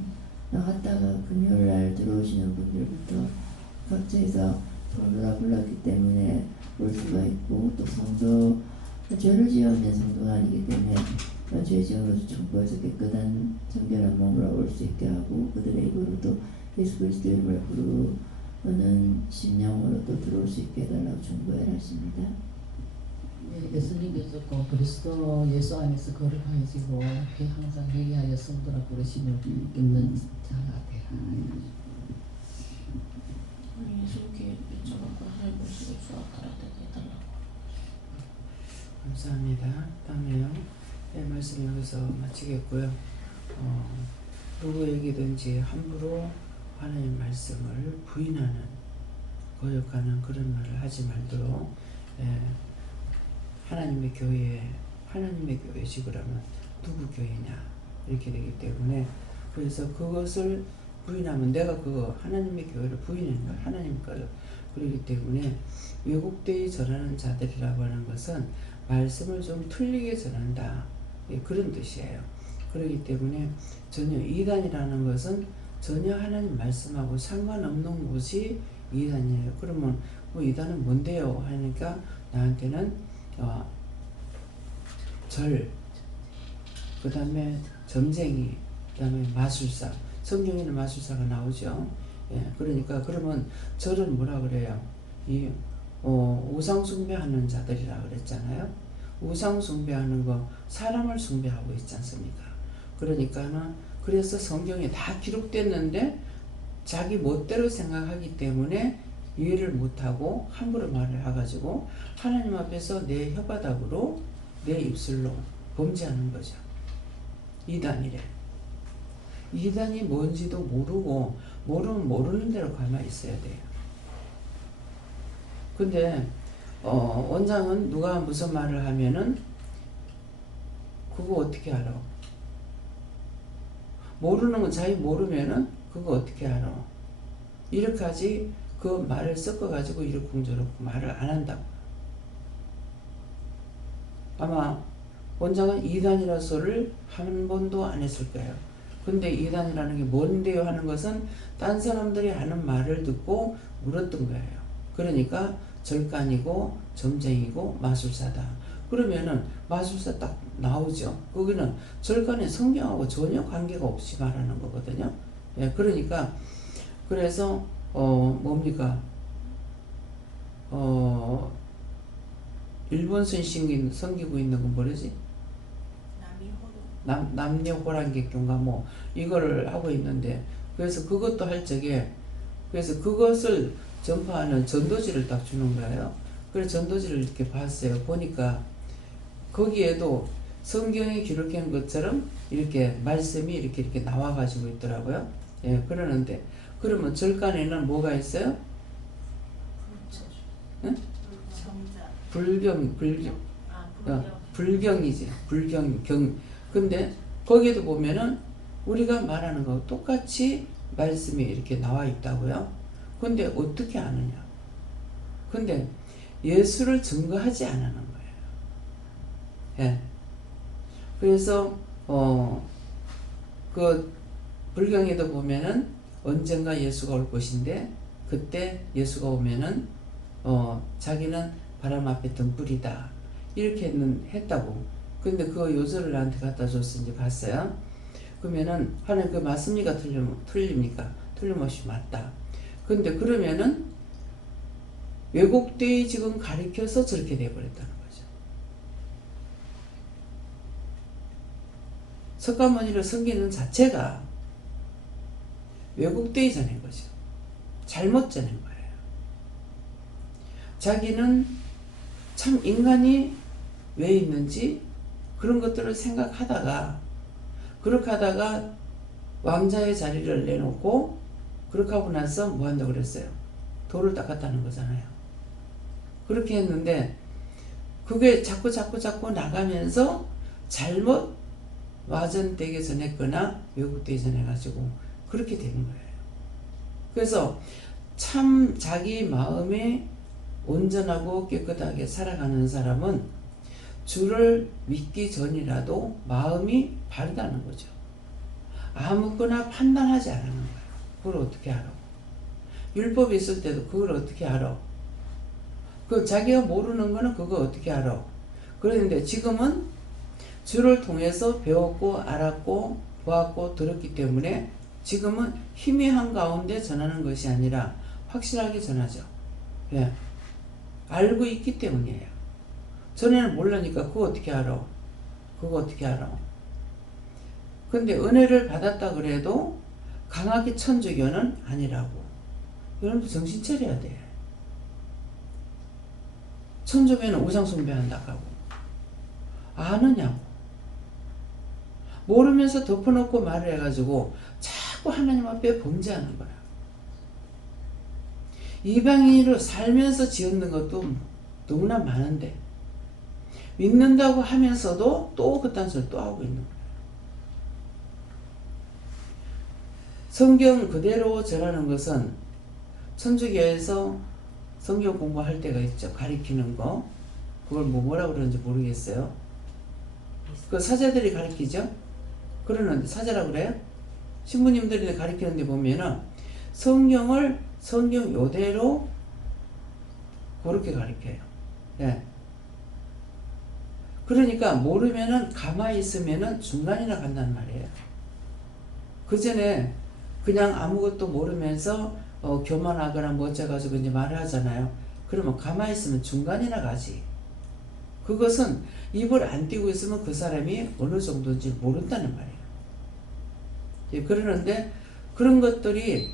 나갔다가 금요일날 들어오시는 분들부터 각처에서 성도라 불렀기 때문에 올 수가 있고, 또 성도 죄를 지었는 성도가 아니기 때문에 죄 지음으로서 중보해서 깨끗한 정결한 몸으로 올 수 있게 하고, 그들의 입으로 또 예수 그리스도 이름을 부르는 심령으로 또 들어올 수 있게 해달라고 중보해 하십니다. 예, 예수님께서 그리스도 예수 안에서 거룩하여지고 항상 회개하여 성도라 부르심을 입는 자가 되라. 예수께 여쭤보고 하나님 모습을 수확하라고 해달라고. 감사합니다. 다음에요. 네, 말씀 여기서 마치겠고요. 누구에게든지 함부로 하나님 말씀을 부인하는, 거역하는 그런 말을 하지 말도록, 하나님의 교회지 그러면 누구 교회냐 이렇게 되기 때문에, 그래서 그것을 부인하면 내가 그거 하나님의 교회를 부인하는 거야. 하나님 거를. 그렇기 때문에 왜곡되이 전하는 자들이라고 하는 것은 말씀을 좀 틀리게 전한다, 그런 뜻이에요. 그렇기 때문에 전혀 이단이라는 것은 전혀 하나님 말씀하고 상관없는 것이 이단이에요. 그러면 뭐 이단은 뭔데요? 하니까 나한테는 그 다음에 점쟁이, 그 다음에 마술사, 성경에는 마술사가 나오죠. 그러니까 그러면 절은 뭐라 그래요? 우상 숭배하는 자들이라 그랬잖아요. 우상 숭배하는 거 사람을 숭배하고 있지 않습니까? 그러니까는 그래서 성경에 다 기록됐는데 자기 멋대로 생각하기 때문에 이해를 못하고 함부로 말을 해가지고 하나님 앞에서 내 혓바닥으로 내 입술로 범죄하는 거죠. 이단이래. 이단이 뭔지도 모르고 모르는 대로 가만히 있어야 돼요. 근데 원장은 누가 무슨 말을 하면은 그거 어떻게 알아? 모르는 건 자기 모르면은 그거 어떻게 알아? 이렇게 하지 그 말을 섞어가지고 이렇쿵저렇쿵 말을 안 한다고. 아마 원장은 이단이라는 소리를 한 번도 안 했을 거예요. 근데 이단이라는 게 뭔데요 하는 것은 딴 사람들이 하는 말을 듣고 물었던 거예요. 그러니까 절간이고 점쟁이고 마술사다. 그러면은 마술사 딱 나오죠. 거기는 절간의 성경하고 전혀 관계가 없이 말하는 거거든요. 그러니까 그래서 뭡니까? 일본 섬기고 있는 건 뭐지? 남녀 호랑객교인가 뭐 이거를 하고 있는데, 그래서 그것도 할 적에 그래서 그것을 전파하는 전도지를 딱 주는 거예요. 그래서 전도지를 이렇게 봤어요. 보니까 거기에도 성경에 기록한 것처럼 이렇게 말씀이 이렇게 나와가지고 있더라고요. 그러는데 그러면 절간에는 뭐가 있어요? 응? 불경이지. 근데 거기에도 보면은 우리가 말하는 거 똑같이 말씀이 이렇게 나와 있다고요. 근데 어떻게 아느냐? 근데 예수를 증거하지 않는 거예요. 그래서 그 불경에도 보면은 언젠가 예수가 올 것인데 그때 예수가 오면은 자기는 바람 앞에 등불이다 이렇게 했다고. 근데 그 요절을 나한테 갖다 줬어. 이제 봤어요. 그러면은 하나님 그 맞습니까? 틀립니까? 틀림없이 맞다. 근데 그러면은 왜곡되이 지금 가리켜서 저렇게 돼버렸다는 거죠. 석가모니를 섬기는 자체가 왜곡되이 전한 거죠. 잘못 전한 거예요. 자기는 참 인간이 왜 있는지 그런 것들을 생각하다가 그렇게 하다가 왕자의 자리를 내놓고 그렇게 하고 나서 뭐 한다고 그랬어요? 돌을 닦았다는 거잖아요. 그렇게 했는데 그게 자꾸 나가면서 잘못 와전되게 전했거나 왜곡되게 전해가지고 그렇게 되는 거예요. 그래서 참 자기 마음이 온전하고 깨끗하게 살아가는 사람은 주를 믿기 전이라도 마음이 바르다는 거죠. 아무거나 판단하지 않는 거예요. 그걸 어떻게 알아? 율법이 있을 때도 그걸 어떻게 알아? 그 자기가 모르는 거는 그거 어떻게 알아? 그런데 지금은 주를 통해서 배웠고 알았고 보았고 들었기 때문에 지금은 희미한 가운데 전하는 것이 아니라 확실하게 전하죠. 왜? 알고 있기 때문이에요. 전에는 몰라니까 그거 어떻게 알아? 그거 어떻게 알아? 근데 은혜를 받았다 그래도 강하게 천주교는 아니라고. 여러분들 정신 차려야 돼. 천주교는 우상 숭배한다고 하고. 아느냐고. 모르면서 덮어놓고 말을 해가지고 자꾸 하나님 앞에 범죄하는 거야. 이방인으로 살면서 지었는 것도 너무나 많은데 믿는다고 하면서도 또 그딴 소리 또 하고 있는 거야. 성경 그대로 전하는 것은 천주교에서 성경 공부할 때가 있죠. 가리키는 거. 그걸 뭐라 그러는지 모르겠어요. 그 사제들이 가리키죠. 그러는데 사제라고 그래요? 신부님들이 가리키는데 보면은 성경을 성경 요대로 그렇게 가리켜요. 예. 그러니까 모르면은 가만히 있으면은 중간이나 간단 말이에요. 그 전에 그냥 아무것도 모르면서 교만하거나 뭐 어째가지고 이제 말을 하잖아요. 그러면 가만히 있으면 중간이나 가지. 그것은 입을 안 띄고 있으면 그 사람이 어느 정도인지 모른다는 말이에요. 예, 그러는데 그런 것들이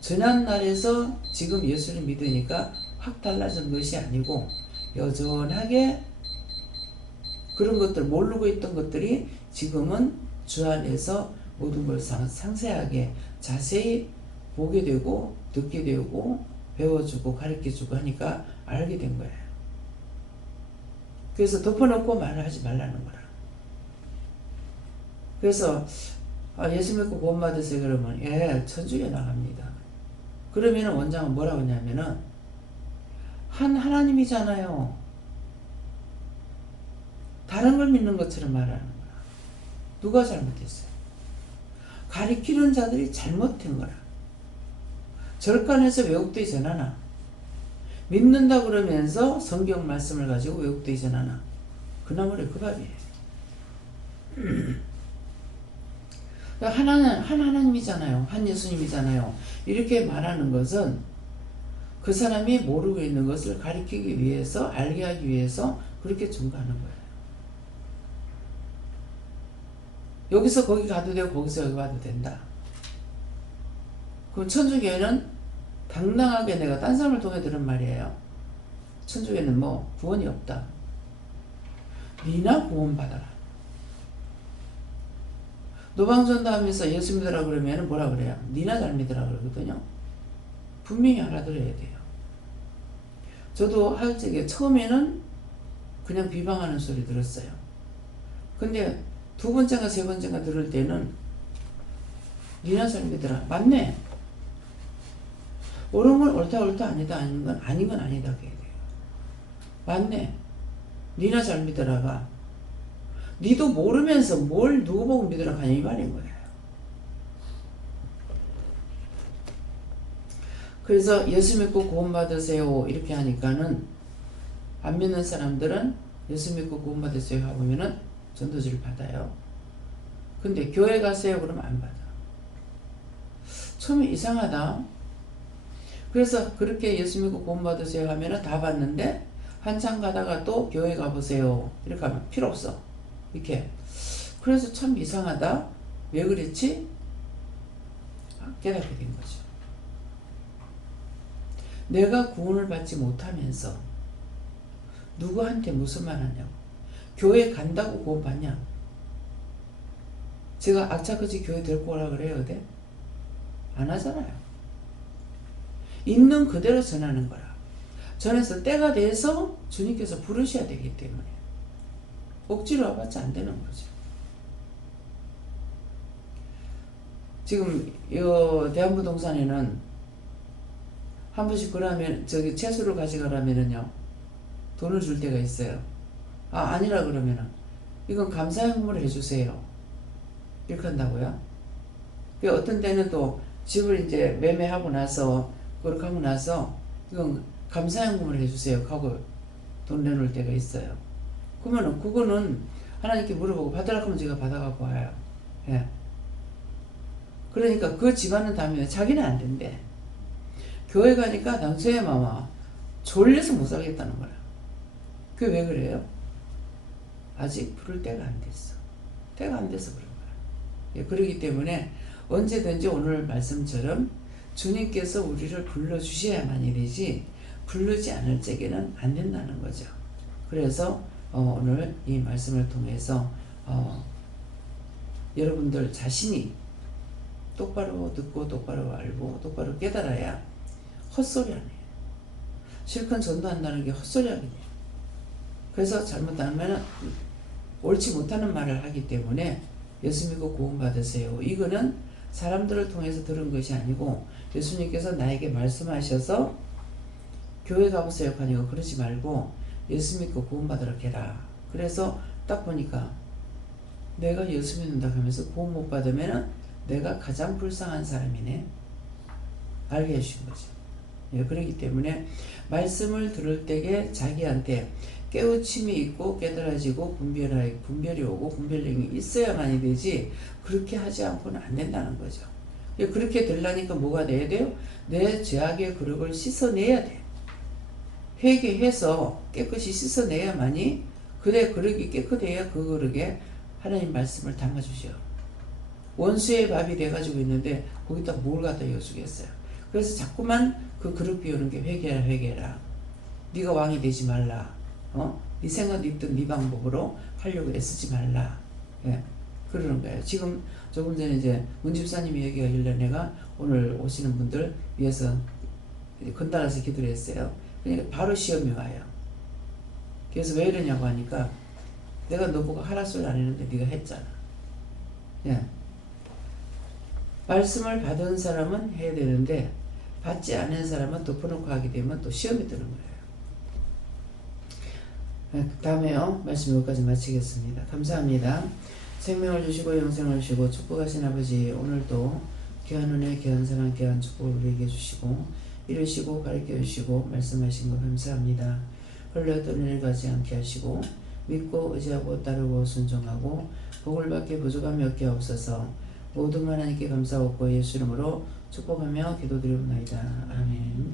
지난날에서 지금 예수를 믿으니까 확 달라진 것이 아니고 여전하게 그런 것들 모르고 있던 것들이 지금은 주 안에서 모든 걸 상세하게 자세히 보게 되고 듣게 되고 배워주고 가르쳐주고 하니까 알게 된 거예요. 그래서 덮어놓고 말을 하지 말라는 거라. 그래서 예수 믿고 구원 받으세요 그러면 예 천주교 나갑니다. 그러면은 원장은 뭐라고 하냐면은 한 하나님이잖아요. 다른 걸 믿는 것처럼 말하는 거야. 누가 잘못했어요? 가리키는 자들이 잘못된 거라. 절간에서 외국되지 않아. 믿는다 그러면서 성경 말씀을 가지고 외국되지 않아. 그 나물에 그 밥이에요. 한 하나님이잖아요. 한 예수님이잖아요. 이렇게 말하는 것은 그 사람이 모르고 있는 것을 가리키기 위해서 알게 하기 위해서 그렇게 증거하는 거예요. 여기서 거기 가도 되고 거기서 여기 가도 된다. 그럼 천주교회는 당당하게 내가 딴 사람을 통해 들은 말이에요. 천주교회는 뭐 구원이 없다. 니나 구원 받아라. 노방전도하면서 예수 믿으라 그러면 뭐라 그래요? 니나 잘 믿으라 그러거든요. 분명히 알아들어야 돼요. 저도 할 적에 처음에는 그냥 비방하는 소리 들었어요. 근데 두 번째가 세 번째가 들을 때는 니나 잘 믿으라. 맞네. 옳은 건 옳다 아니다 아닌 건 아니다 그래야 돼요. 맞네. 니나 잘 믿으라가 니도 모르면서 뭘 누구 보고 믿으라 하냐 이 말인 거예요. 그래서 예수 믿고 구원 받으세요 이렇게 하니까는 안 믿는 사람들은 예수 믿고 구원 받으세요 하면은 전도지를 받아요. 근데 교회 가세요 그러면 안 받아. 처음에 이상하다. 그래서 그렇게 예수 믿고 구원 받으세요 하면은 다 받는데 한참 가다가 또 교회 가보세요 이렇게 하면 필요 없어. 이렇게. 그래서 참 이상하다. 왜 그랬지? 깨닫게 된 거죠. 내가 구원을 받지 못하면서 누구한테 무슨 말 하냐고. 교회 간다고 구원 받냐? 제가 악착같이 교회 데리고 오라 그래요, 네? 안 하잖아요. 있는 그대로 전하는 거라. 전해서 때가 돼서 주님께서 부르셔야 되기 때문에 억지로 와봤자 안 되는 거죠. 지금 이 대한부동산에는 한 번씩 그러면 저기 채소를 가져가라면은요 돈을 줄 때가 있어요. 아니라 그러면은 이건 감사현금으로 해주세요 이렇게 한다고요. 어떤 때는 또 집을 이제 매매하고 나서 그렇게 하고 나서 이건 감사현금으로 해주세요 하고 돈 내놓을 때가 있어요. 그러면은 그거는 하나님께 물어보고 받으라고 하면 제가 받아갖고 와요. 예. 그러니까 그 집안은 다면 자기는 안 된대. 교회 가니까 당초에 마마 졸려서 못 살겠다는 거야. 그게 왜 그래요? 아직 부를 때가 안 됐어. 때가 안 돼서 그런 거야. 예, 그렇기 때문에 언제든지 오늘 말씀처럼 주님께서 우리를 불러주셔야만이 되지 부르지 않을 적에는 안 된다는 거죠. 그래서 오늘 이 말씀을 통해서 여러분들 자신이 똑바로 듣고 똑바로 알고 똑바로 깨달아야 헛소리 안 해요. 실컷 전도한다는 게 헛소리 하게 돼요. 그래서 잘못하면 옳지 못하는 말을 하기 때문에 예수 믿고 구원 받으세요. 이거는 사람들을 통해서 들은 것이 아니고 예수님께서 나에게 말씀하셔서 교회 가보세요 하니까 그러지 말고 예수 믿고 구원 받으라 해라. 그래서 딱 보니까 내가 예수 믿는다 하면서 구원 못 받으면 내가 가장 불쌍한 사람이네 알게 해주신 거죠. 예, 그렇기 때문에 말씀을 들을 때에 자기한테 깨우침이 있고 깨달아지고 분별이 오고 분별력이 있어야만이 되지 그렇게 하지 않고는 안 된다는 거죠. 예, 그렇게 되려니까 뭐가 돼야 돼요? 내 죄악의 그릇을 씻어내야 돼. 회개해서 깨끗이 씻어내야만이 그래 그릇이 깨끗해야 그 그릇에 하나님 말씀을 담아주셔. 원수의 밥이 돼가지고 있는데 거기다 뭘 갖다 여주겠어요. 그래서 자꾸만 그 그릇 비우는 게 회개라 회개라. 네가 왕이 되지 말라. 네 생각 있든 네 방법으로 하려고 애쓰지 말라. 예, 그러는 거예요. 지금 조금 전에 이제 문 집사님이 얘기하길래 내가 오늘 오시는 분들 위해서 건달아서 기도를 했어요. 그러니까 바로 시험이 와요. 그래서 왜 이러냐고 하니까 내가 너보고 하라 소리 안 했는데 네가 했잖아. 예. 말씀을 받은 사람은 해야 되는데 받지 않은 사람은 덮어놓고 하게 되면 또 시험이 드는 거예요. 다음에요. 말씀 여기까지 마치겠습니다. 감사합니다. 생명을 주시고 영생을 주시고 축복하신 아버지 오늘도 귀한 은혜 귀한 사랑 귀한 축복을 우리에게 주시고 이루시고 가르쳐 주시고 말씀하신 거 감사합니다. 흘렸던 은혜를 가지 않게 하시고 믿고 의지하고 따르고 순종하고 복을 받게 부족함이 없게 없어서 모든 하나님께 감사하고 예수 이름으로 축복하며 기도드리옵나이다. 아멘.